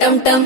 టం టం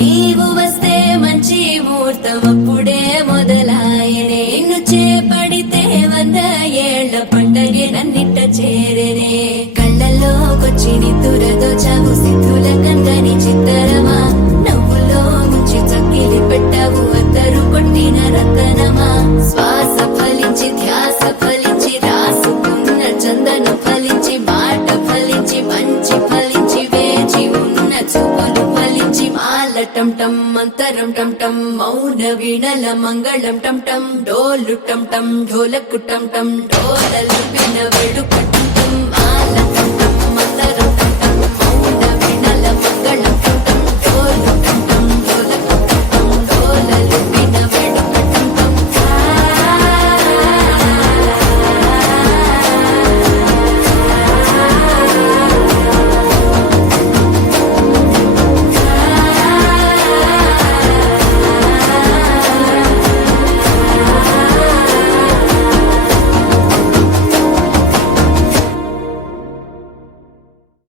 నీవు వస్తే మంచి ముహూర్తం అప్పుడే మొదలాయనే నిన్ను చేపడితే 100 ఏళ్ల పండగే నన్నిట్ట చేరేనే కళ్ళల్లోకొచ్చి నిద్దురదోచావు సిద్ధుల కందని చిత్తరమా నవ్వులో ముంచి చక్కిలి పెట్టావు అద్దరు కొట్టిన రతనమా శ్వాస ఫలించి ధ్యాస ఫలించి రాసుకున్న చందనం ఫలించి మాట ఫలించి మంచి ఫలించి వేచి ఉన్న చూపులు ఫలించి మాల టం టం మంతరం టం టం మౌన వీణల మంగళం టం టం డోలు టం టం ఢోలకు టం టం డోలలు